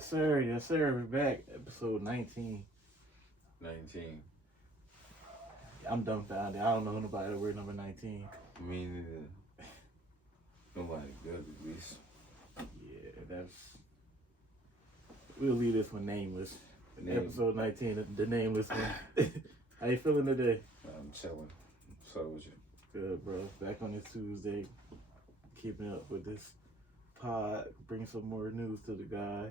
Yes, sir. Yes, sir. We're back. Episode 19. 19. I'm dumbfounded. I don't know nobody that we're number 19. Me neither. Nobody good at least. Yeah, that's... We'll leave this one nameless. Episode 19, the nameless one. How you feeling today? I'm chilling. So with you? Good, bro. Back on this Tuesday. Keeping up with this pod. Bring some more news to the guys.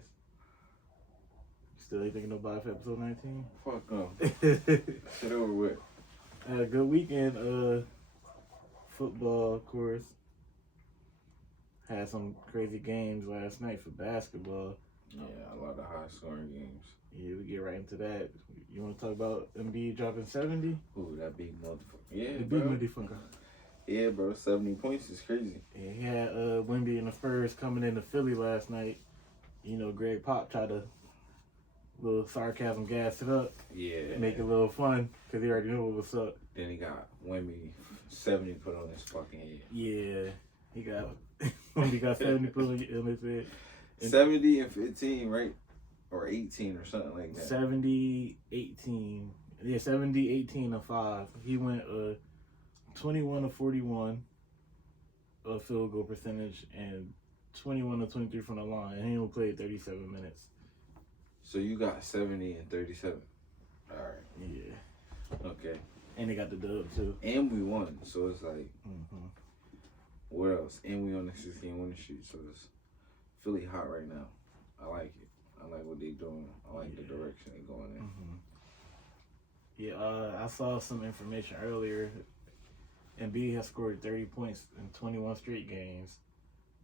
Still ain't thinking about for episode 19? Fuck no. Shit over with. Had a good weekend. Football, of course. Had some crazy games last night for basketball. Yeah, a lot of high scoring games. Yeah, we get right into that. You want to talk about Embiid dropping 70? Ooh, that big motherfucker. Yeah, The bro. big motherfucker. Yeah, bro. 70 points is crazy. Yeah, he had Wemby and the Spurs coming into Philly last night. You know, Greg Pop tried to little sarcasm gas it up. Yeah. Make it a little fun because he already knew what was up. Then he got Wemby 70 put on his fucking head. Yeah, he got Wemby got 70 put on his head. 70 and 15, right? Or 18 or something like that. 70, 18. Yeah, 70, 18, and 5. He went 21 to 41 field goal percentage and 21 to 23 from the line. And he only played 37 minutes. So you got 70 and 37. All right. Yeah. Okay. And they got the dub, too. And we won. So it's like, Mm-hmm. what else? And we on the 16 winning streak. So it's Philly hot right now. I like it. I like what they doing. I like the direction they going in. Mm-hmm. Yeah, I saw some information earlier. Embiid has scored 30 points in 21 straight games.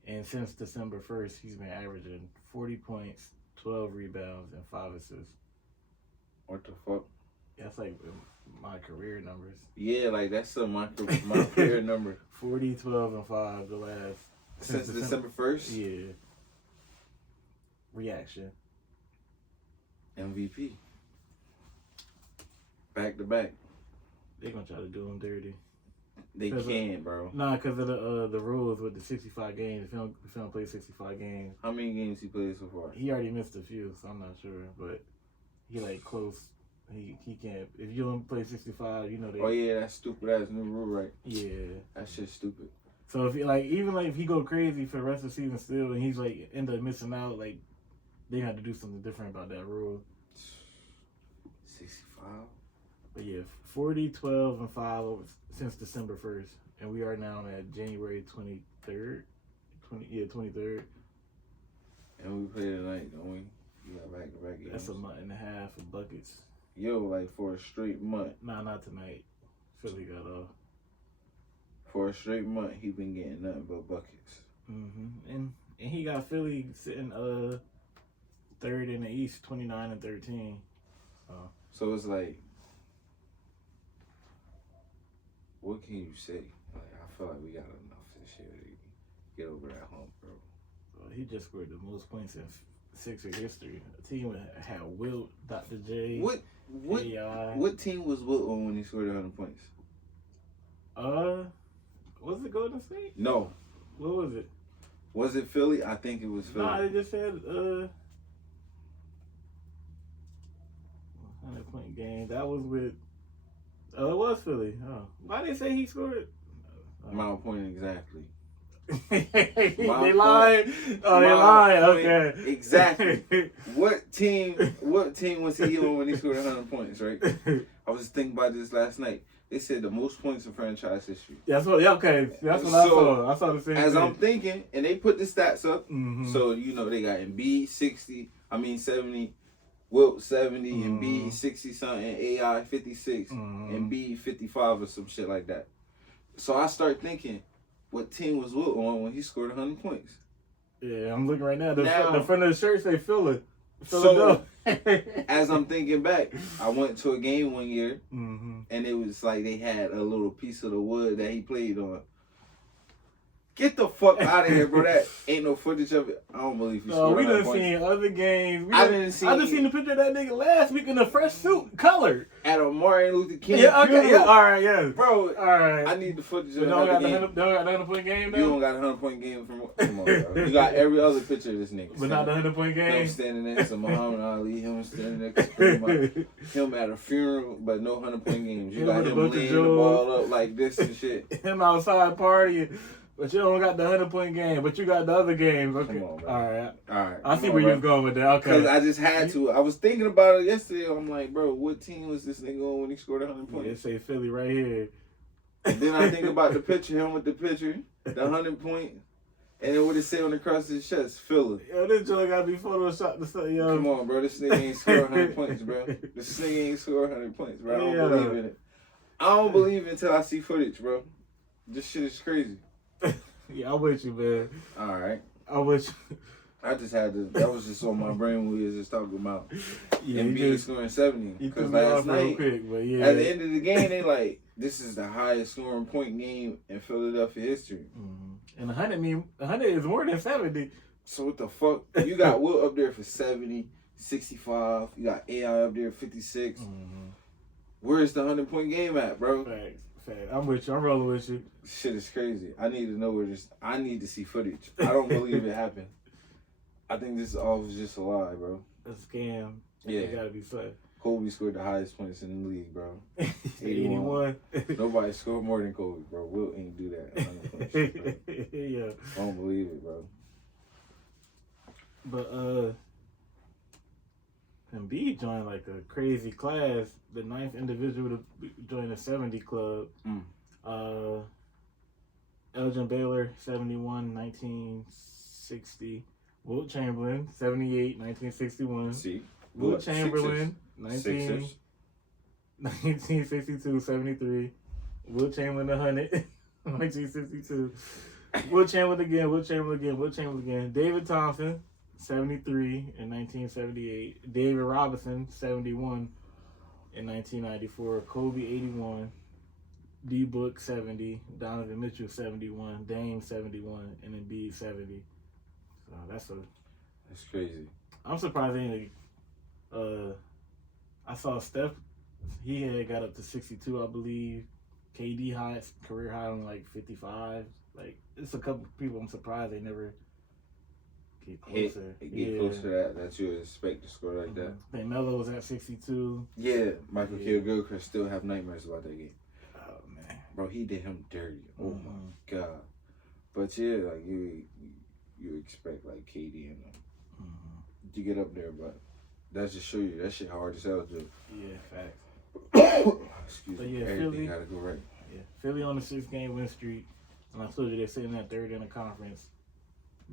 And since December 1st, he's been averaging 40 points, 12 rebounds, and 5 assists. What the fuck? That's like my career numbers. Yeah, like that's my career number. 40, 12, and 5 the last... Since December 1st? Yeah. Reaction. MVP. Back to back. They're going to try to do him dirty. They can, bro. Nah, because of the rules with the 65 games. If you don't play 65 games. How many games he played so far? He already missed a few, so I'm not sure. But he like close. He can't. If you don't play 65, you know they. Oh yeah, that's stupid. That's new rule, right? Yeah. That shit's stupid. So if he, like even like if he go crazy for the rest of the season still, and he's like end up missing out, like they have to do something different about that rule. 65. But yeah, 40, 12, and 5 since December 1st, and we are now at January 23rd. 23rd. And we play tonight, don't we? You got back to back games. That's a month and a half of buckets. Yo, like for a straight month. Nah, not tonight. Philly got off. For a straight month, he been getting nothing but buckets. Mm-hmm. And he got Philly sitting third in the East, 29 and 13. So it's like, what can you say? Like, I feel like we got enough this year to get over that hump, bro. He just scored the most points in Sixer history. A team had Wilt, Dr. J. What team was Wilt on when he scored 100 points? Was it Golden State? No. What was it? Was it Philly? I think it was Philly. Nah, they just said 100-point game. That was with. Oh, it was Philly. Oh, why did they say he scored? Mile point exactly. They lied. Oh, they lied. Okay. Exactly. What team was he on when he scored 100 points? Right. I was thinking about this last night. They said the most points in franchise history. That's what. Yeah, okay. That's what I saw. I saw the same. As thing. I'm thinking, and they put the stats up. Mm-hmm. So you know they got Embiid 70. Wilt 70, Embiid 60 something, AI 56, Embiid 55 or some shit like that. So I start thinking, what team was Wilt on when he scored 100 points? Yeah, I'm looking right now. The front of the shirt say Philly. So as I'm thinking back, I went to a game one year, and it was like they had a little piece of the wood that he played on. Get the fuck out of here, bro. That ain't no footage of it. I don't believe you. No, we done seen other games. I just seen the picture of that nigga last week in a fresh suit, colored. At a Martin Luther King funeral. Yeah, all right, yeah. Bro, all right. I need the footage of that. Don't got the 100-point game, though? You don't got a 100-point game from... Come on, bro. You got every other picture of this nigga. But not the 100-point game? Him standing next to Muhammad Ali, him standing next to him at a funeral, but no 100-point games. You got him laying the ball up like this and shit. Him outside partying. But you don't got the 100-point game, but you got the other games. Okay. Come on, bro. All right. I see on, where you was going with that. Okay. Because I just had to. I was thinking about it yesterday. I'm like, bro, what team was this nigga on when he scored 100 points? Yeah, it say Philly right here. And then I think about the picture, him with the picture, the 100 point, and then what it say on the cross of his chest, Philly. Yo, this joint got to be photoshopped to say, yo. Come on, bro. This nigga ain't scored 100 points, bro. This nigga ain't scored 100 points, bro. I don't believe in it. I don't believe it until I see footage, bro. This shit is crazy. Yeah, I'm with you, man. All right. I'm with you. I just had to. That was just on my brain when we was just talking about Embiid scoring 70. Because last night, quick, but yeah. at the end of the game, they like, this is the highest scoring point game in Philadelphia history. Mm-hmm. And 100 is more than 70. So what the fuck? You got Will up there for 70, 65. You got AI up there 56. Mm-hmm. Where's the 100-point game at, bro? Facts. I'm with you. I'm rolling with you. Shit is crazy. I need to know where this. I need to see footage. I don't believe it happened. I think this all was just a lie, bro. A scam. Yeah. It gotta be fun. Kobe scored the highest points in the league, bro. 81. Nobody scored more than Kobe, bro. Will ain't do that. Yeah. I don't believe it, bro. But Embiid joined like a crazy class. The 9th individual to join the 70 club. Elgin Baylor, 71, 1960. Wilt Chamberlain, 78, 1961. See? Wilt Chamberlain, 1962, 73. Wilt Chamberlain, 100, 1962. Wilt Chamberlain again. David Thompson, 73 in 1978. David Robinson, 71 in 1994. Kobe, 81. D-Book, 70. Donovan Mitchell, 71. Dame, 71. And Embiid, 70. So that's crazy. I'm surprised they I saw Steph, he had got up to 62, I believe. KD career high on like 55. Like, it's a couple people I'm surprised they never get closer. Get close to that you would expect to score like that. I think Melo was at 62. Yeah, Michael Kidd-Gilchrist still have nightmares about that game. Oh, man. Bro, he did him dirty. Oh, my God. But, yeah, like, you expect, like, KD and them. You get up there, but that just show you that shit hard as hell, dude. Yeah, facts. Excuse me. Yeah, Everything Philly gotta go right. Yeah, Philly on the 6-game win streak. And I told you they're sitting at third in the conference.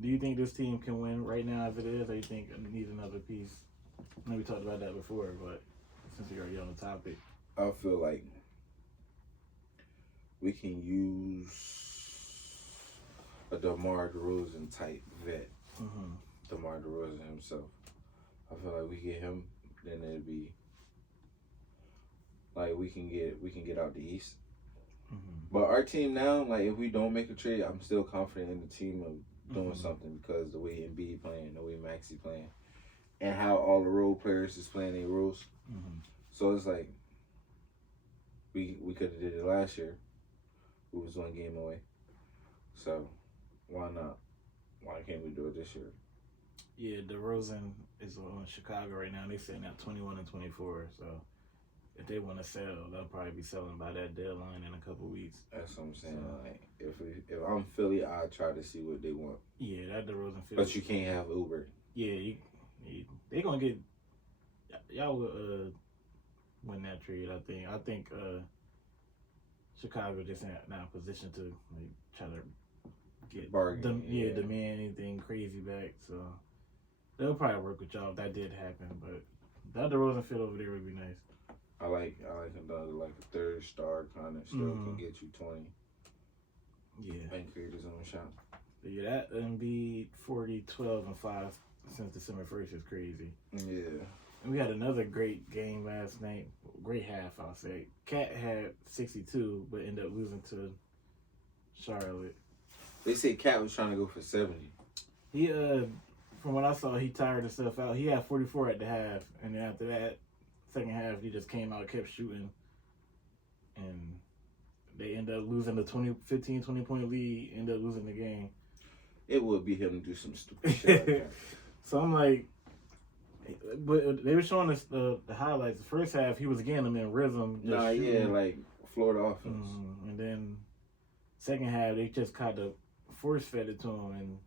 Do you think this team can win right now as it is, or you think it needs another piece? I know we talked about that before, but since we're already on the topic. I feel like we can use a DeMar DeRozan type vet. DeMar DeRozan himself. I feel like we get him, then it'd be like we can get out the East. But our team now, like if we don't make a trade, I'm still confident in the team of doing something because the way Embiid playing, the way Maxey playing, and how all the role players is playing their roles. So it's like we could have did it last year. We was 1 game away. So why not? Why can't we do it this year? Yeah, DeRozan is on Chicago right now. They're sitting at 21 and 24. So if they want to sell, they'll probably be selling by that deadline in a couple weeks. That's what I'm saying. So, like if I'm Philly, I try to see what they want. Yeah, that DeRozan. But you can't have Uber. Yeah, they gonna get y'all will win that trade. I think Chicago just not in position to like try to get bargain. Demand anything crazy back. So they'll probably work with y'all if that did happen. But that DeRozan fit over there would be nice. I like another like a 3rd star kind of still can get you 20. Yeah. And create his own shot. Yeah, that Embiid 40, 12, and 5 since December 1st is crazy. Yeah. And we had another great game last night. Great half, I'll say. Cat had 62, but ended up losing to Charlotte. They say Cat was trying to go for 70. He from what I saw, he tired himself out. He had 44 at the half, and then after that, second half, he just came out, kept shooting, and they end up losing the 20-point lead, end up losing the game. It would be him to do some stupid shit like that. So I'm like, but they were showing us the highlights. The first half, he was getting them in rhythm. Like Florida offense. And then second half, they just kind of force fed it to him, and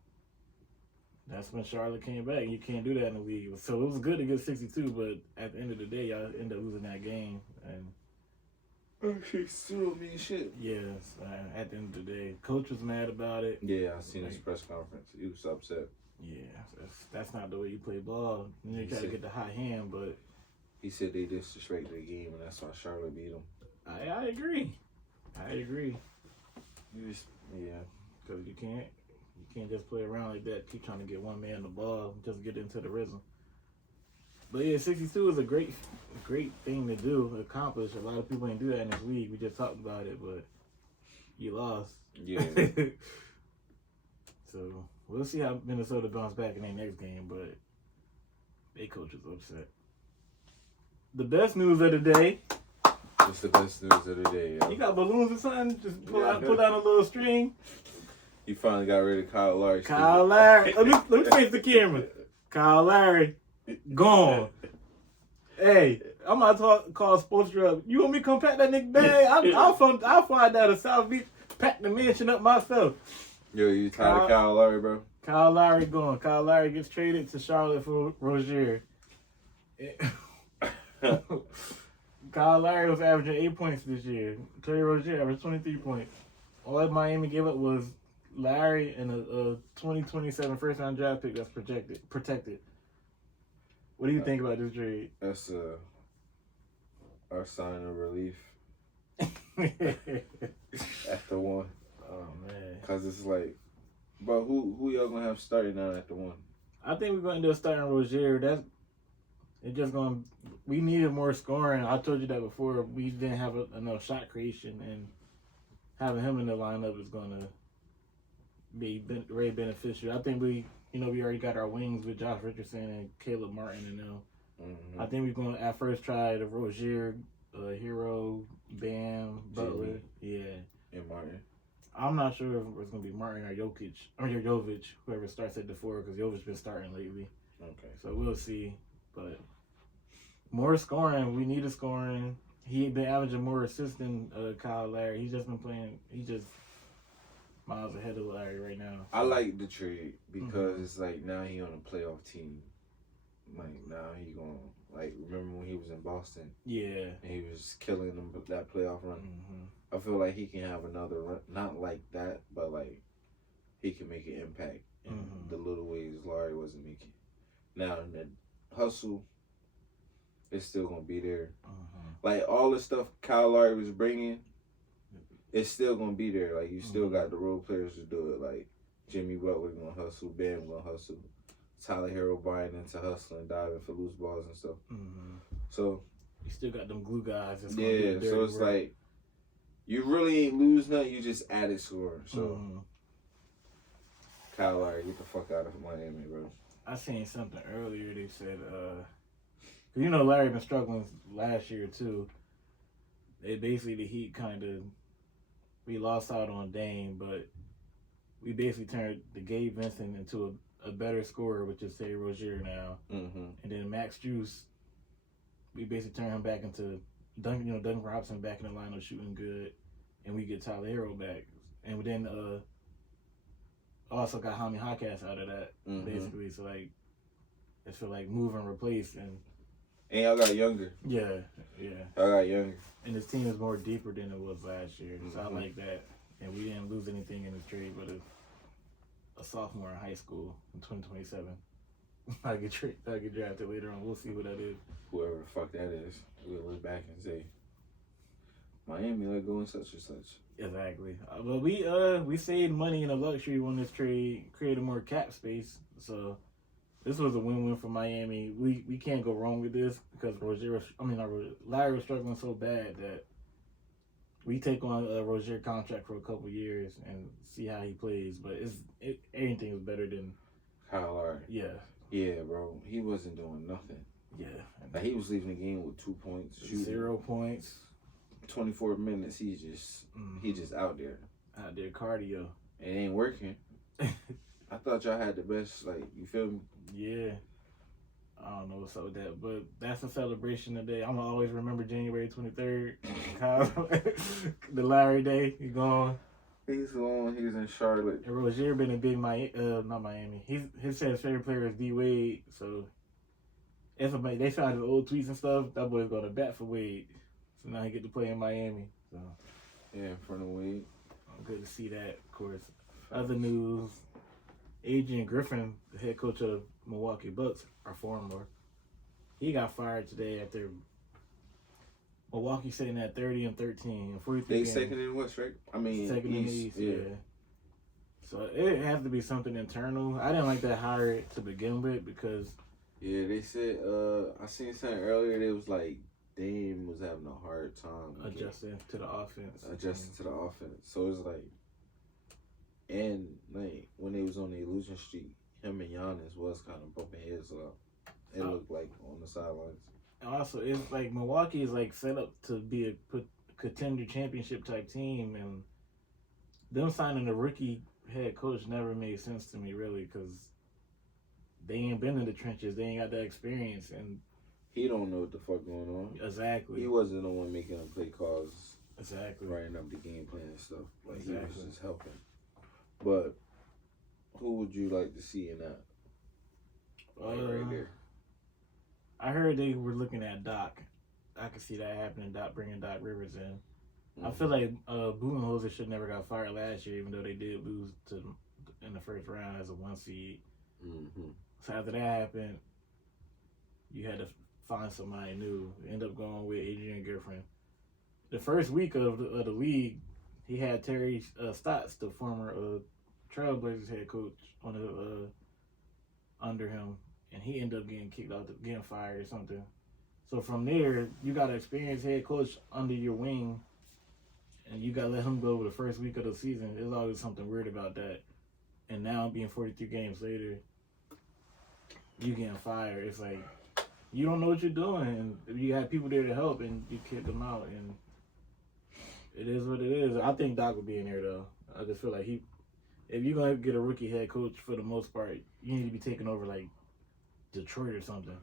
that's when Charlotte came back. You can't do that in the league. So it was good to get 62, but at the end of the day, y'all end up losing that game. And she still mean shit. Yes, at the end of the day, coach was mad about it. Yeah, I seen his press conference. He was upset. Yeah, that's not the way you play ball. You try to get the hot hand, but he said they disrespected the game, and that's why Charlotte beat them. I agree. Yeah, because you can't just play around like that. Keep trying to get one man the ball, just get into the rhythm. But yeah, 62 is a great thing to do, accomplish. A lot of people ain't do that in this league. We just talked about it, but you lost. Yeah. So we'll see how Minnesota bounce back in their next game, but their coach is upset. The best news of the day. It's the best news of the day, yo. You got balloons or something? Just pull out a little string. You finally got rid of Kyle Lowry. Kyle Lowry. Let me face the camera. Kyle Lowry. Gone. Hey, I'm about to call Sports Drug. You want me to come pack that nigga bag? I'll fly down to South Beach, pack the mansion up myself. Yo, you tired of Kyle Lowry, bro? Kyle Lowry gone. Kyle Lowry gets traded to Charlotte for Rozier. Kyle Lowry was averaging 8 points this year. Terry Rozier averaged 23 points. All Miami gave up was Lowry and a 2027 first-round draft pick that's protected. What do you think about this trade? That's our sign of relief. After one. Oh, man. Because it's like, bro, who y'all going to have starting now after one? I think we're going to end up starting Rozier. We needed more scoring. I told you that before. We didn't have enough shot creation, and having him in the lineup is going to be very beneficial. I think we already got our wings with Josh Richardson and Caleb Martin and them. Mm-hmm. I think we're going to at first try the Rozier, Hero, Bam, Butler. Jimmy. Yeah. And Martin. I'm not sure if it's going to be Martin or Jovic, whoever starts at the 4, because Jovic's been starting lately. Okay. So we'll see. But more scoring. We needed scoring. He been averaging more assists than Kyle Lowry. He's just been playing. He's just miles ahead of Larry right now. I like the trade because it's like now he on a playoff team. Like now he going remember when he was in Boston? Yeah. And he was killing them that playoff run. I feel like he can have another run, not like that, but like he can make an impact in the little ways Larry wasn't making. Now in the hustle, it's still gonna be there. Like all the stuff Kyle Lowry was bringing, it's still gonna be there. Like you still got the role players to do it. Like Jimmy Butler gonna hustle, Bam gonna hustle, Tyler Hero buying into hustling, diving for loose balls and stuff. So you still got them glue guys. Yeah, so it's like you really ain't lose nothing. You just added scoring. So Kyle Lowry, get the fuck out of Miami, bro. I seen something earlier. They said, Larry been struggling last year too. The Heat we lost out on Dame, but we basically turned the Gabe Vincent into a better scorer, which is Terry Rozier now. And then Max Strus, we basically turned him back into Duncan Robinson back in the lineup shooting good, and we get Tyler Hero back, and then also got Jaime Jaquez out of that basically. So like, it's for like move and replace, and y'all got younger. Yeah. Y'all got younger. And this team is more deeper than it was last year. So I like that. And we didn't lose anything in this trade, but a sophomore in high school in 2027. I get drafted later on. We'll see who that is. Whoever the fuck that is, we'll look back and say, Miami let go in such and such. Exactly. But we saved money in a luxury on this trade, created more cap space. So this was a win-win for Miami. We can't go wrong with this because Larry was struggling so bad that we take on a Rozier contract for a couple years and see how he plays. But anything is better than Kyle Lowry. Yeah. Yeah, bro. He wasn't doing nothing. Yeah. Like, he was leaving the game with 2 points. 0 points. 24 minutes. He just out there. Out there cardio. It ain't working. I thought y'all had the best. Like, you feel me? Yeah. I don't know what's up with that, but that's a celebration today. I'm gonna always remember January 23rd, the Lowry Day. He's gone. He's gone. He's in Charlotte. And Rozier been a big not Miami. His favorite player is D Wade. So they found his old tweets and stuff. That boy's going to bat for Wade. So now he get to play in Miami. So yeah, in front of Wade. Good to see that. Of course. Other news: Adrian Griffin, the head coach of Milwaukee Bucks, our former, he got fired today after Milwaukee sitting at 30-13 and 43 games. They second in West, right? I mean, second in the East, yeah. So it has to be something internal. I didn't like that hire to begin with because yeah, they said I seen something earlier. They was like Dame was having a hard time adjusting to the offense. So it's like, and like when they was on the losing streak, him and Giannis was kind of bumping heads up. It looked like on the sidelines. Also, it's like Milwaukee is like set up to be a contender championship type team, and them signing a rookie head coach never made sense to me really because they ain't been in the trenches, they ain't got that experience, and he don't know what the fuck going on. Exactly. He wasn't the one making the play calls. Exactly. Writing up the game plan and stuff. Like exactly. He was just helping. But who would you like to see in that? Right there. I heard they were looking at Doc. I could see that happening. Bringing Doc Rivers in. Mm-hmm. I feel like Budenholzer should never got fired last year, even though they did lose in the first round as a 1 seed. Mm-hmm. So after that happened, you had to find somebody new. End up going with Adrian Griffin. The first week of the league, he had Terry Stotts, the former Trailblazers head coach, under him. And he ended up getting kicked out, getting fired or something. So from there, you got an experienced head coach under your wing, and you got to let him go over the first week of the season. There's always something weird about that. And now, being 43 games later, you getting fired. It's like, you don't know what you're doing. And you have people there to help, and you kick them out. And it is what it is. I think Doc will be in there, though. I just feel like if you're going to get a rookie head coach, for the most part, you need to be taking over, like, Detroit or something.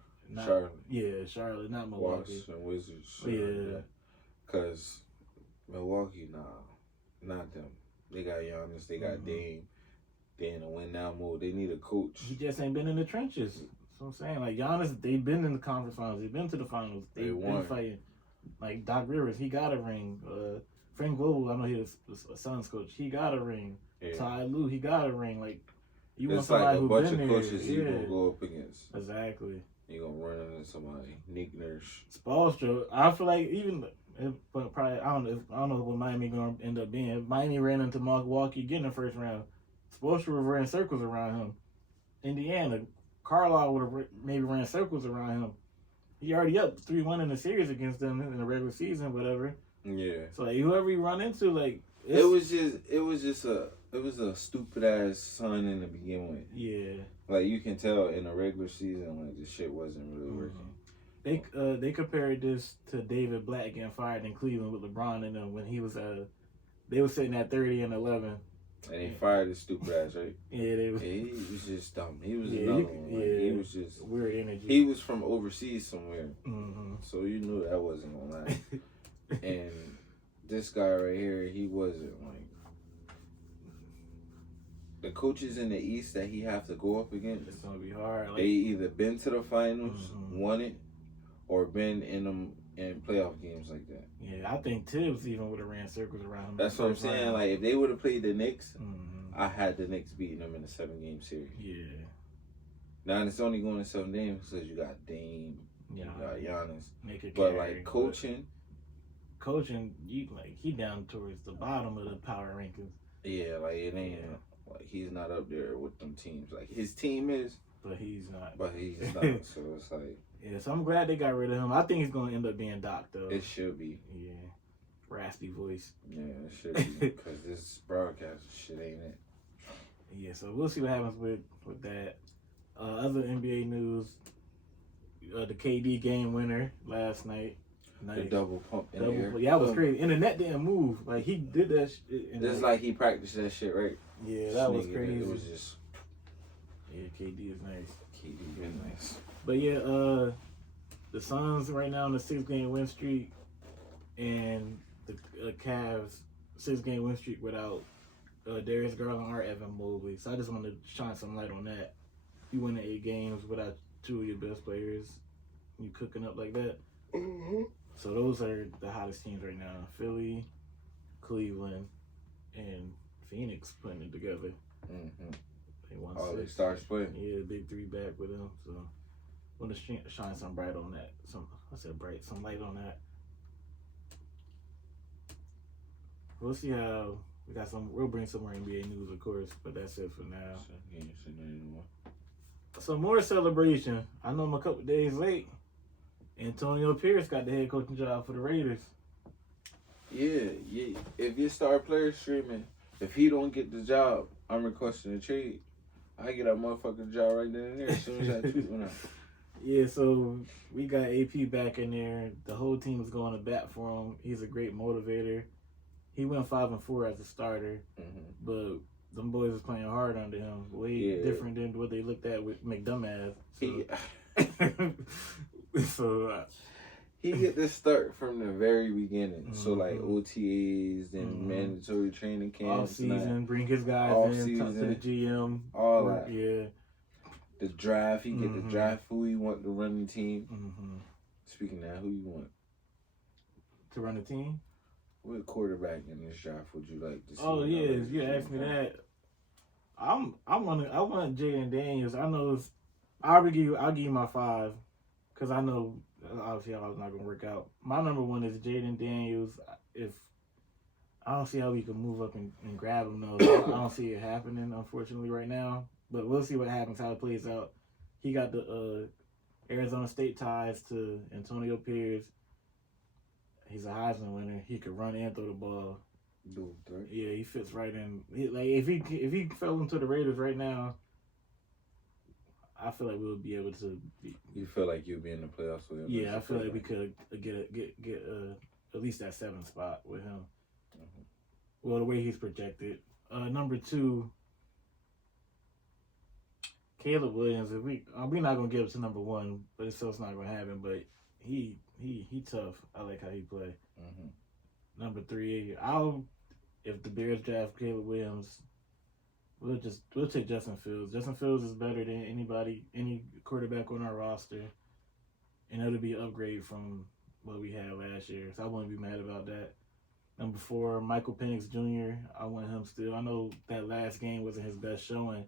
Charlotte. Yeah, Charlotte, not Milwaukee. Bucks and Wizards. Yeah. Because Milwaukee, not them. They got Giannis, they got Dame. They in a win now mode. They need a coach. He just ain't been in the trenches. That's what I'm saying. Like, Giannis, they've been in the conference finals. They've been to the finals. They've been fighting. Like, Doc Rivers, he got a ring. Frank Vogel, I know he was a Suns coach. He got a ring. Yeah. Ty Lue, he got a ring. Like, you want somebody who's been there. It's like a bunch of coaches you gonna go up against. Exactly. You gonna run into somebody. Nick Nurse. Spoelstra. I feel like even, probably, I don't know what Miami gonna end up being. If Miami ran into Milwaukee getting the first round, Spoelstra would have ran circles around him. Indiana, Carlisle would have maybe ran circles around him. He already up 3-1 in the series against them in the regular season, whatever. Yeah. So like, whoever you run into, like, it was a stupid ass signing to begin with. Yeah. Like, you can tell in the regular season, like, this shit wasn't really working. They compared this to David Black getting fired in Cleveland with LeBron and them when he was they were sitting at 30-11. And they fired his stupid ass, right? Yeah, they was. Yeah, he was just dumb. He was another one. Like, he was just weird energy. He was from overseas somewhere, so you knew that wasn't gonna last. And this guy right here, he wasn't like the coaches in the East that he have to go up against. It's gonna be hard. Like, they either been to the finals, won it, or been in them in playoff games like that. Yeah, I think Tibbs even would have ran circles around him. That's what I'm saying. Round. Like, if they would have played the Knicks, I had the Knicks beating them in a 7-game series. Yeah. Now it's only going to 7 games because you got Dame, you got Giannis. But like coaching, he down towards the bottom of the power rankings. Yeah, like it ain't like he's not up there with them teams. Like his team is, but he's not. So it's like. Yeah, so I'm glad they got rid of him. I think he's going to end up being Doc, though. It should be. Yeah. raspy voice. Yeah, it should be because this broadcast shit ain't it. Yeah, so we'll see what happens with that. Other NBA news: the KD game winner last night. Nice. The double pump in the air. Yeah, that was crazy. And the net didn't move. Like, he did that shit. It's like he practiced that shit, right? Yeah, that was crazy. It was just... Yeah, KD is nice. KD is nice. But yeah, the Suns right now on the 6-game win streak, and the Cavs 6-game win streak without Darius Garland or Evan Mobley. So I just wanted to shine some light on that. You win 8 games without 2 of your best players. You cooking up like that. Mm-hmm. So those are the hottest teams right now. Philly, Cleveland, and Phoenix putting it together. Mm-hmm. They won all 6. they stars playing. Yeah, the big 3 back with them. So want to shine some bright on that. Some light on that. We'll see how we got some. We'll bring some more NBA news, of course, but that's it for now. Some more celebration. I know I'm a couple days late. Antonio Pierce got the head coaching job for the Raiders. Yeah. If your star player streaming, if he don't get the job, I'm requesting a trade. I get that motherfucking job right then and there as soon as that tweet went out. Yeah, so we got AP back in there. The whole team is going to bat for him. He's a great motivator. He went 5-4 as a starter, but them boys was playing hard under him. Way different than what they looked at with McDumbass. So, he get the start from the very beginning. Mm-hmm. So like OTAs, then mandatory training camps, all season, bring his guys in, talk to the GM, all that. Yeah. The draft, he get the draft who he want to run the team. Mm-hmm. Speaking of that, who you want to run the team? What quarterback in this draft would you like to see? Oh yeah, you asked me that. I want Jaden Daniels. I know I'll give you my 5 because I know obviously I was not gonna work out. My number 1 is Jaden Daniels. If I don't see how we can move up and grab him though, I don't see it happening unfortunately right now. But we'll see what happens, how it plays out. He got the Arizona State ties to Antonio Pierce. He's a Heisman winner. He could run and throw the ball. Yeah, he fits right in. If he fell into the Raiders right now, I feel like we'll be able to. You feel like you'll be in the playoffs with him? Yeah, I feel like we could get at least that 7th spot with him. Mm-hmm. Well, the way he's projected. Number 2, Caleb Williams. We're not gonna give it to number 1, but it's not gonna happen. But he tough. I like how he play. Mm-hmm. Number 3, if the Bears draft Caleb Williams, we'll take Justin Fields. Justin Fields is better than any quarterback on our roster, and it'll be an upgrade from what we had last year. So I wouldn't be mad about that. Number 4, Michael Penix Jr. I want him still. I know that last game wasn't his best showing,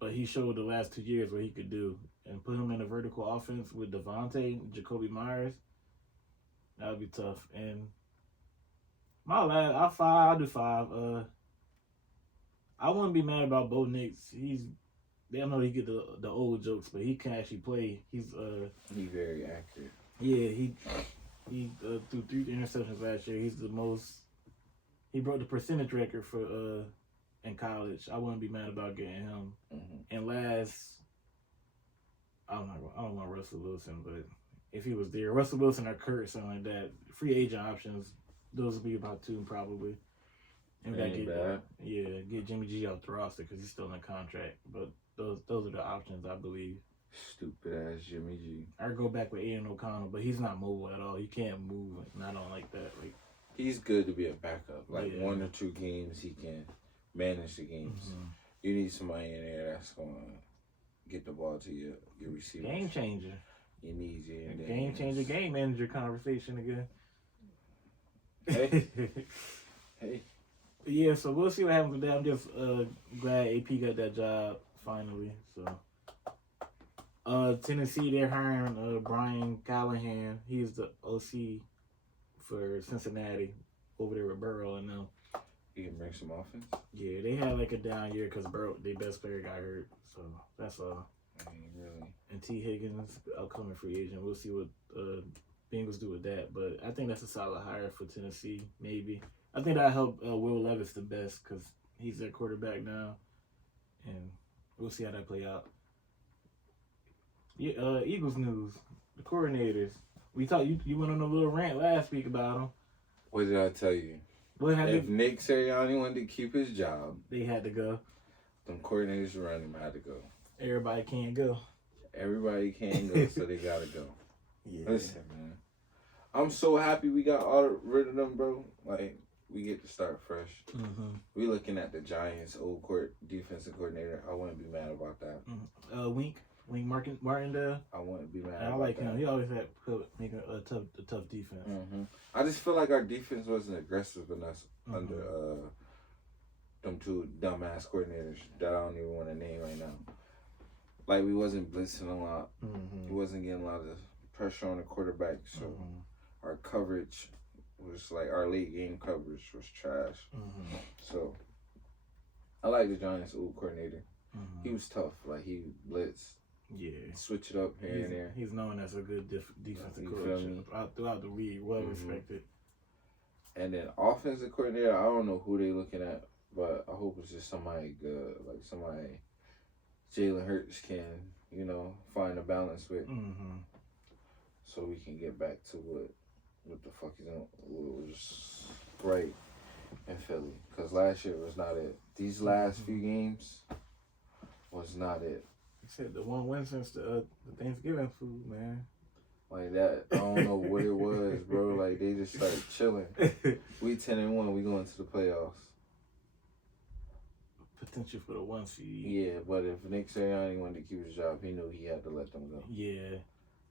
but he showed the last 2 years what he could do. And put him in a vertical offense with Devontae and Jacoby Myers, that would be tough. And my last, I'll do 5. I wouldn't be mad about Bo Nix. I know he get the old jokes, but he can actually play. He's very accurate. Yeah, he threw 3 interceptions last year. He broke the percentage record for in college. I wouldn't be mad about getting him. Mm-hmm. And last, I don't want Russell Wilson, but if he was there, Russell Wilson or Kurt, something like that, free agent options, those would be about 2 probably. And we gotta get Jimmy G off the roster because he's still in a contract. But those are the options, I believe. Stupid ass Jimmy G. Or go back with Aiden O'Connell, but he's not mobile at all. He can't move, and I don't like that. He's good to be a backup. 1 or 2 games, he can manage the games. Mm-hmm. You need somebody in there that's gonna get the ball to your receivers. Game changer. You need game changer, game manager conversation again. Hey. Yeah, so we'll see what happens with that. I'm just glad AP got that job finally. So, Tennessee, they're hiring Brian Callahan. He's the OC for Cincinnati over there with Burrow and them. He can bring some offense. Yeah, they had a down year because Burrow, their best player, got hurt. So that's all. I mean, really. And T. Higgins, upcoming free agent. We'll see what Bengals do with that. But I think that's a solid hire for Tennessee, maybe. I think that helped Will Levis the best because he's their quarterback now. And we'll see how that play out. Yeah, Eagles news. The coordinators. We talked. You went on a little rant last week about them. What did I tell you? If Nick Sirianni wanted to keep his job, they had to go. Them coordinators around him had to go. Everybody can't go. Everybody can't go, so they gotta go. Yeah. Listen, man. I'm so happy we got rid of them, bro. Like, we get to start fresh. Mm-hmm. We looking at the Giants' old defensive coordinator. I wouldn't be mad about that. Mm-hmm. Wink Martin-Dayo. I wouldn't be mad I about like that. him. He always had making a tough defense. Mm-hmm. I just feel like our defense wasn't aggressive enough under them two dumbass coordinators that I don't even want to name right now. Like, we wasn't blitzing a lot. Mm-hmm. We wasn't getting a lot of pressure on the quarterback. So our coverage was like, our late game coverage was trash. Mm-hmm. So I like the Giants' old coordinator. Mm-hmm. He was tough. Like, he blitzed. Yeah. Switch it up here and there. He's known as a good defensive You coach feel me? throughout the league. Well respected. And then offensive coordinator, I don't know who they looking at, but I hope it's just somebody good. Like, somebody Jalen Hurts can, find a balance with. Mm-hmm. So we can get back to what the fuck was right in Philly. Because last year was not it. These last few games was not it. He said the one win since the Thanksgiving food, man. Like that, I don't know what it was, bro. Like, they just started chilling. We 10-1, we going to the playoffs. Potential for the 1 seed. Yeah, but if Nick Sirianni wanted to keep his job, he knew he had to let them go. Yeah.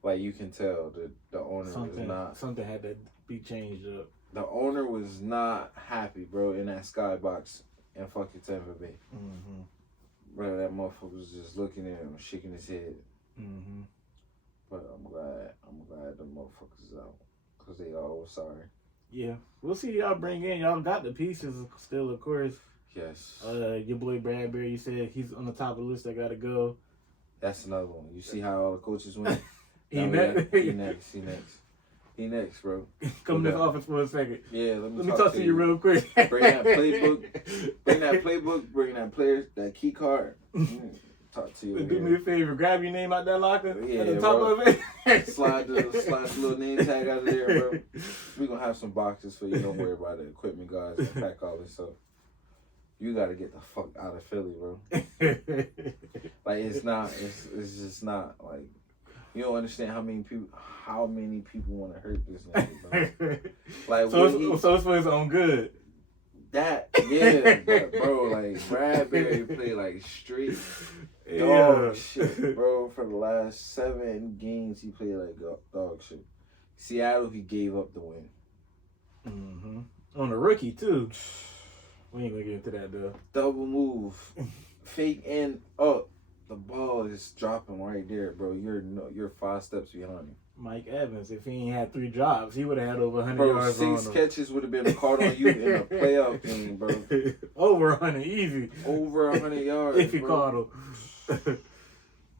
Like, you can tell that the owner was not... Something had to be changed up. The owner was not happy, bro, in that skybox in fucking Tampa Bay. Mm-hmm. Bro, that motherfucker was just looking at him, shaking his head. Mm-hmm. But I'm glad the motherfuckers out. Because they all were sorry. Yeah. We'll see y'all bring in. Y'all got the pieces still, of course. Yes. Your boy Bradbury, you said he's on the top of the list. I got to go. That's another one. You see how all the coaches went? He next, bro. Come to this office for a second. Yeah, let me talk to you real quick. Bring that playbook. Bring that player, that key card. Talk to you. Do me a favor. Grab your name out that locker. Yeah, at the top of it. slide the little name tag out of there, bro. We gonna have some boxes for you. Don't worry about it. Equipment guys and pack all this up. You gotta get the fuck out of Philly, bro. Like, it's just not like, you don't understand how many people want to hurt this nigga, bro. Like, so it's for his own good. But bro, like, Bradbury played like straight dog shit, bro. For the last 7 games, he played like dog shit. Seattle, he gave up the win. Mm-hmm. On a rookie too. We ain't gonna get into that though. Double move, fake end up. The ball is dropping right there, bro. You're 5 steps behind him. Mike Evans, if he ain't had 3 drops, he would have had over 100 bro, yards on him. 6 catches would have been caught on you in a playoff game, bro. Over 100, easy. Over 100 yards, if he caught him.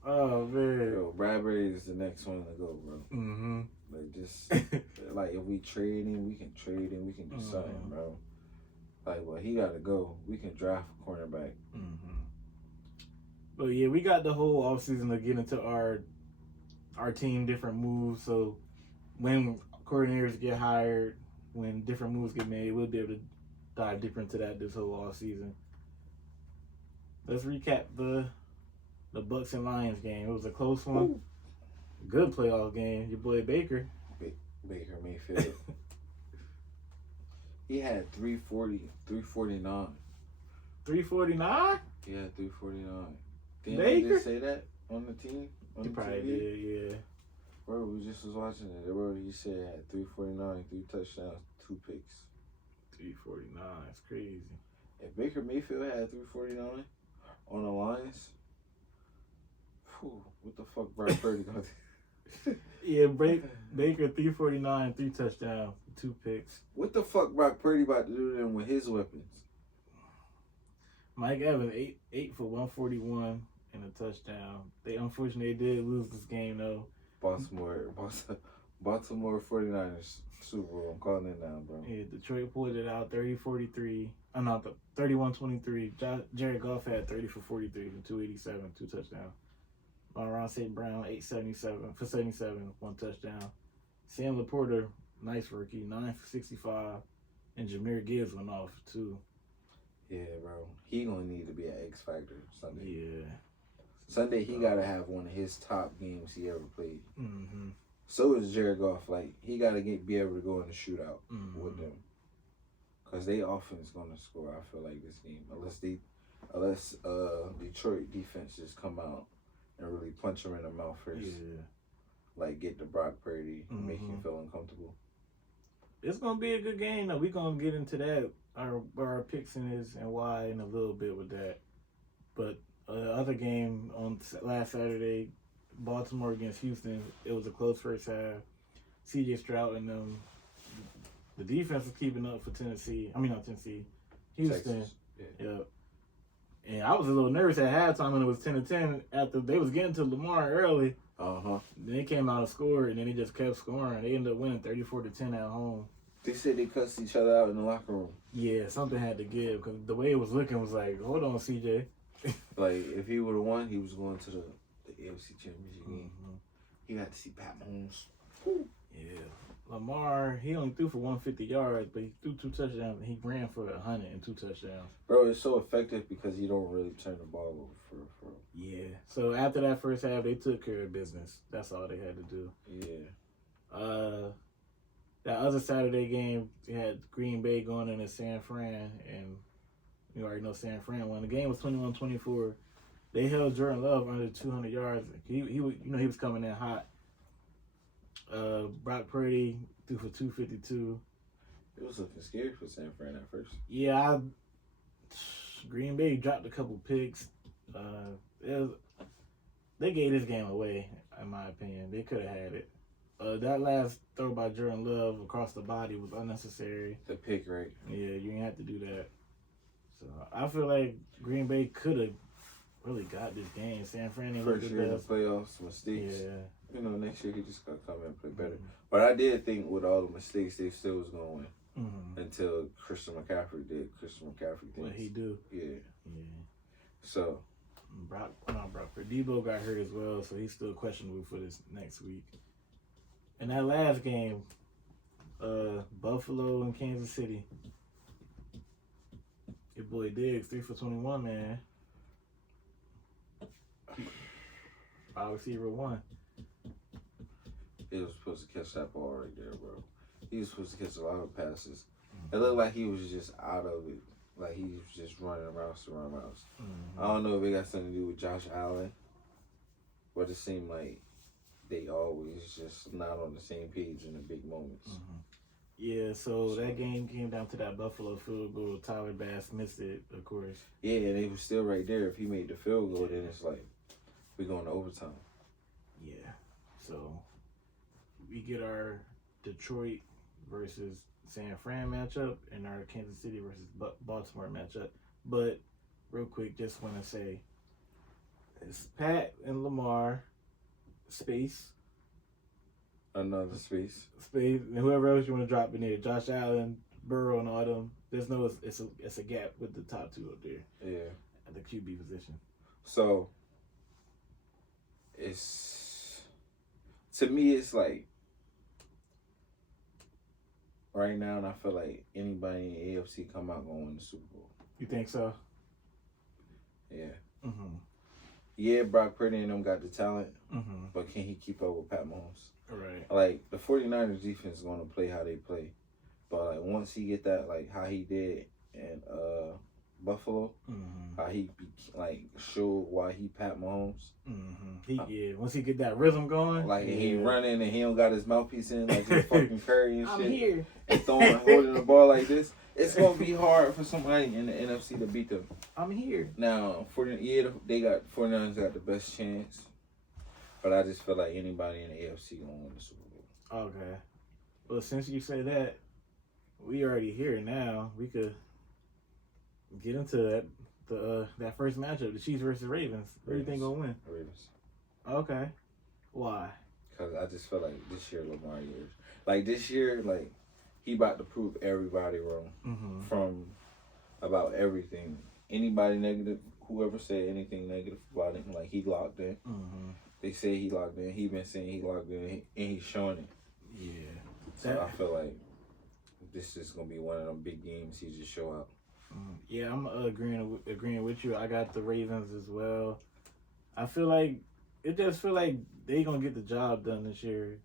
Oh, man. Yo, Bradbury is the next one to go, bro. Mm-hmm. Like, just, like, if we trade him, we can do something, bro. Like, well, he got to go. We can draft a cornerback. Mm-hmm. But yeah, we got the whole offseason to get into our team, different moves. So when coordinators get hired, when different moves get made, we'll be able to dive deeper into that this whole offseason. Let's recap the Bucks and Lions game. It was a close one. Ooh. Good playoff game. Your boy Baker. Baker Mayfield. He had 349. 349? He had 349. Didn't Baker? they just say that on the team? He probably TV? did, yeah. Bro, we just was watching it. Bro, he said he had 349, 3 touchdowns, 2 picks. 349. It's crazy. If Baker Mayfield had 349 on the Lions, what the fuck Brock Purdy gonna do? Yeah, Baker 349, 3 touchdowns, 2 picks. What the fuck Brock Purdy about to do to them with his weapons? Mike Evans 8 for 141 and a touchdown. They unfortunately did lose this game though. Baltimore Baltimore 49ers Super Bowl. I'm calling it now, bro. Yeah, Detroit pulled it out 30-43. I'm not 31-23. Jared Goff had 30 for 43 and 287, 2 touchdowns. Ron St. Brown 877 for 77, 1 touchdown. Sam Laporta, nice rookie, 9 for 65, and Jahmyr Gibbs went off too. Yeah, bro. He gonna need to be an X Factor Sunday. Yeah. Sunday he gotta have one of his top games he ever played. Mm-hmm. So is Jared Goff. Like he gotta be able to go in the shootout with them, cause they offense gonna score. I feel like this game, unless Detroit defense just come out and really punch him in the mouth first. Yeah. Like get the Brock Purdy, make him feel uncomfortable. It's gonna be a good game. Though. We're gonna get into that, where our picks in is and why in a little bit with that. But the other game on last Saturday, Baltimore against Houston, it was a close first half. C.J. Stroud and them, the defense was keeping up for Tennessee. I mean, not Tennessee, Houston. Texas. Yeah. And I was a little nervous at halftime when it was 10-10 after they was getting to Lamar early. Uh-huh. Then they came out and scored, and then they just kept scoring. They ended up winning 34-10 at home. They said they cussed each other out in the locker room. Yeah, something had to give because the way it was looking was like, hold on, CJ. Like, if he would have won, he was going to the AFC Championship game. He got to see Pat Mahomes. Yeah. Lamar, he only threw for 150 yards, but he threw 2 touchdowns, and he ran for 100 and 2 touchdowns. Bro, it's so effective because you don't really turn the ball over for Yeah. So after that first half, they took care of business. That's all they had to do. Yeah. That other Saturday game, you had Green Bay going into San Fran, and you already know San Fran won. The game was 21-24. They held Jordan Love under 200 yards. He was coming in hot. Brock Purdy threw for 252. It was looking scary for San Fran at first. Yeah, Green Bay dropped a couple picks. They gave this game away, in my opinion. They could have had it. That last throw by Jordan Love across the body was unnecessary. The pick, right? Yeah, you didn't have to do that. So I feel like Green Bay could have really got this game. San Fran didn't look First the year in the best. playoffs, mistakes. Yeah. Next year he just got to come in and play better. But I did think with all the mistakes, they still was going to win. Until Christian McCaffrey did Christian McCaffrey things. What he do? Yeah. Yeah. So. Brock Debo got hurt as well, so he's still questionable for this next week. And that last game, Buffalo and Kansas City. Your boy Diggs, 3 for 21, man. Wide receiver 1. He was supposed to catch that ball right there, bro. He was supposed to catch a lot of passes. It looked like he was just out of it. Like he was just running routes. I don't know if it got something to do with Josh Allen, but it seemed like they always just not on the same page in the big moments. Yeah, so that game came down to that Buffalo field goal. Tyler Bass missed it, of course. Yeah, and they was still right there. If he made the field goal, then it's like, we're going to overtime. Yeah, so we get our Detroit versus San Fran matchup and our Kansas City versus Baltimore matchup. But real quick, just want to say, it's Pat and Lamar, space. Another space. And whoever else you want to drop in there, Josh Allen, Burrow, and all them. There's no, it's a gap with the top 2 up there. Yeah. At the QB position. So, to me, it's like, right now, and I feel like anybody in the AFC come out going to win the Super Bowl. You think so? Yeah. Yeah, Brock Purdy and them got the talent, but can he keep up with Pat Mahomes? Right. Like, the 49ers defense is going to play how they play. But, like, once he get that, like, how he did in Buffalo, how he, showed why he Pat Mahomes. Once he get that rhythm going. Like, he running and he don't got his mouthpiece in, like, he's fucking Curry and shit. I'm here. And holding the ball like this. It's going to be hard for somebody in the NFC to beat them. I'm here. Now, 49ers got the best chance. But I just feel like anybody in the AFC going to win the Super Bowl. Okay. Well, since you say that, we already here now. We could get into that first matchup, the Chiefs versus Ravens. Who do you think gonna win? Ravens. Okay. Why? Because I just feel like this year Lamar years. Like, this year, like, he about to prove everybody wrong from about everything. Anybody negative, whoever said anything negative about him, like, he locked in. They say he locked in. He been saying he locked in, and he's showing it. Yeah. So I feel like this is going to be one of them big games he just show out. Yeah, I'm agreeing with you. I got the Ravens as well. I feel like it just feel like they gonna get the job done this year.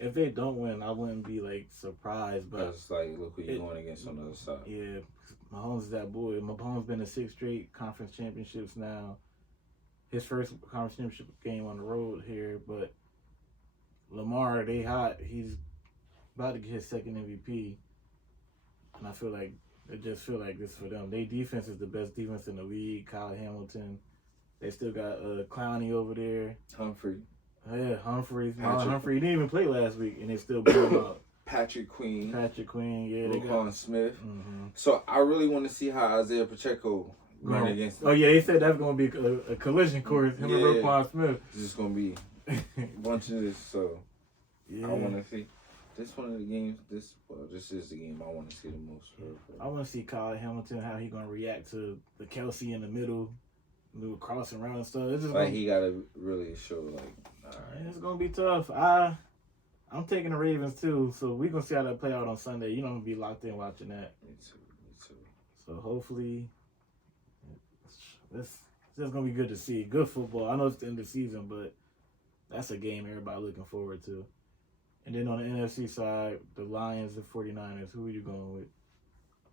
If they don't win, I wouldn't be like surprised. But it's like, look who you're going against on the other side. Yeah, Mahomes is that boy. Mahomes been in 6 straight conference championships now. His first conference championship game on the road here, but Lamar, they hot. He's about to get his second MVP, and I feel like it just feel like this for them. Their defense is the best defense in the league. Kyle Hamilton. They still got Clowney over there. Humphrey. Yeah, Humphrey. Humphrey didn't even play last week, and they still blew him out. Patrick Queen. Yeah. Roquan Smith. So I really want to see how Isaiah Pacheco run against them. Oh, yeah, they said that's going to be a collision course. Him and Roquan Smith. It's just going to be a bunch of this, so I want to see. This one of the games, this is the game I want to see the most. I want to see Kyle Hamilton, how he going to react to the Kelsey in the middle, little crossing around and stuff. It's just like he got to really show, like, all right. It's going to be tough. I'm taking the Ravens, too, so we're going to see how that play out on Sunday. You know, I'm going to be locked in watching that. Me too. So hopefully, it's just going to be good to see. Good football. I know it's the end of the season, but that's a game everybody looking forward to. And then on the NFC side, the Lions, the 49ers, who are you going with?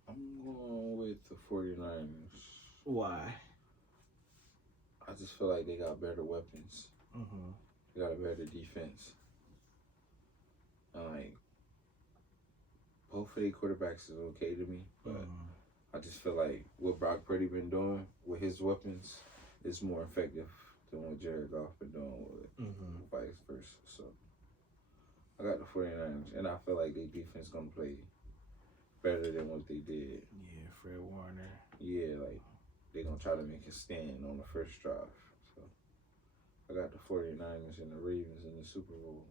I'm going with the 49ers. Why? I just feel like they got better weapons. They got a better defense. And, like, both of their quarterbacks is okay to me, but I just feel like what Brock Purdy been doing with his weapons is more effective than what Jared Goff been doing with vice versa. So I got the 49ers, and I feel like their defense going to play better than what they did. Yeah, Fred Warner. Yeah, like, they're going to try to make a stand on the first drive. So I got the 49ers and the Ravens in the Super Bowl.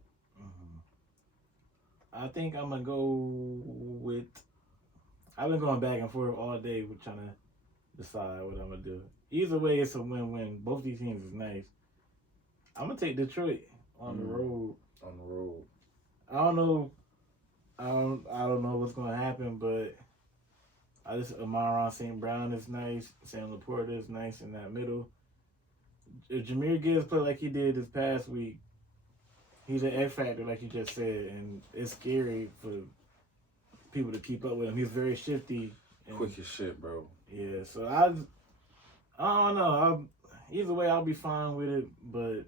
I think I'm going to go with... I've been going back and forth all day with trying to decide what I'm going to do. Either way, it's a win-win. Both these teams is nice. I'm going to take Detroit on the road. On the road. I don't know. I don't know what's going to happen, but Amon-Ra St. Brown is nice. Sam Laporta is nice in that middle. If Jahmyr Gibbs play like he did this past week, he's an X factor, like you just said, and it's scary for people to keep up with him. He's very shifty. Quick as shit, bro. Yeah, so I don't know. Either way, I'll be fine with it, but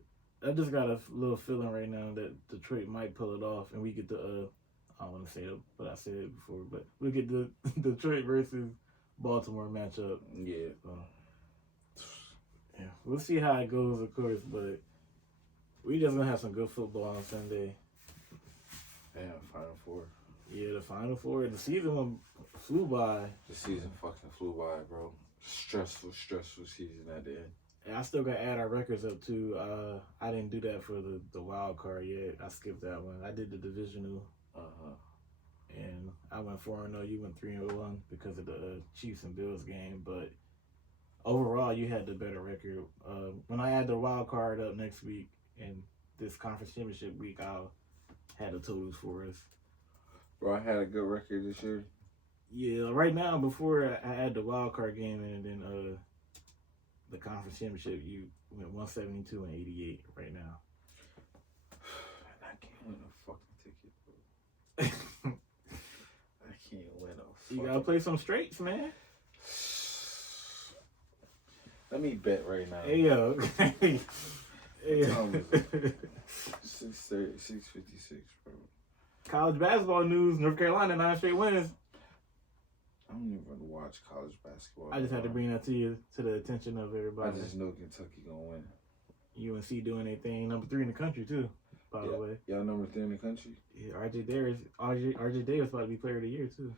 I just got a little feeling right now that Detroit might pull it off, and we get the I don't want to say it, but I said it before, but we get the Detroit versus Baltimore matchup. Yeah. So, yeah, we'll see how it goes, of course, but we just gonna have some good football on Sunday. Damn, Final Four. Yeah, the Final Four. The season flew by. The season fucking flew by, bro. Stressful season at the end. And I still got to add our records up, too. I didn't do that for the wild card yet. I skipped that one. I did the divisional. And I went 4-0. You went 3-1 because of the Chiefs and Bills game. But overall, you had the better record. When I add the wild card up next week and this conference championship week, I'll have the totals for us. Bro, I had a good record this year. Yeah, right now, before I add the wild card game and then the conference championship, you went 172 and 88 right now. I can't win a fucking ticket, bro. I can't win a fucking... You gotta play some straights, man. Let me bet right now. Hey, yo. Hey, yo. 6:30, 6:56, bro. College basketball news, North Carolina, 9 straight wins. I don't even watch college basketball. I just had to bring that to the attention of everybody. I just know Kentucky gonna win. UNC doing their thing. Number 3 in the country, too, by the way. Y'all number 3 in the country? Yeah, RJ Davis about to be player of the year, too.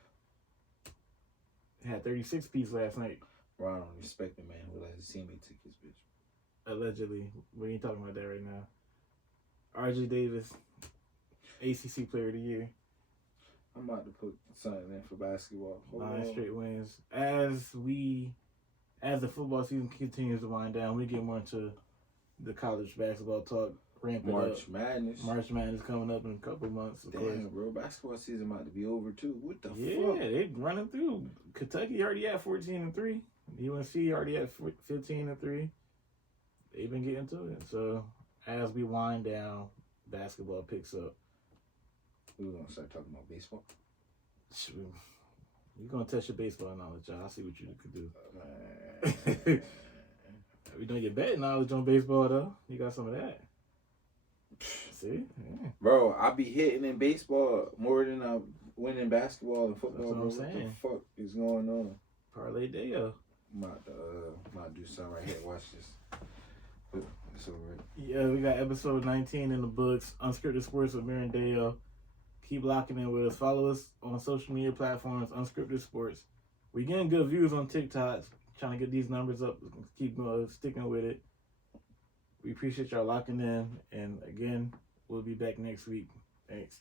Had 36 piece last night. Bro, I don't respect the man who let his teammate take his bitch. Allegedly. We ain't talking about that right now. R.J. Davis, ACC Player of the Year. I'm about to put something in for basketball. 9 straight wins. As the football season continues to wind down, we get more into the college basketball talk. Ramp it up. March Madness coming up in a couple months. Of course. Bro, basketball season about to be over too. What the fuck? Yeah, they running through. Kentucky already at 14-3. UNC already at 15-3. They've been getting to it. So as we wind down, basketball picks up. We're gonna start talking about baseball. You're gonna test your baseball knowledge, y'all. I'll see what you could do. We don't get betting knowledge on baseball though. You got some of that. See? Yeah. Bro, I be hitting in baseball more than I win in basketball and football. That's what I'm bro. saying. What the fuck is going on? Parlay Dayo. Might do something right here. Watch this. It's over. Yeah, we got episode 19 in the books. Unscripted Sports with Mir&Dayo. Keep locking in with us. Follow us on social media platforms, Unscripted Sports. We getting good views on TikTok. Trying to get these numbers up. Keep sticking with it. We appreciate y'all locking in. And again, we'll be back next week. Thanks.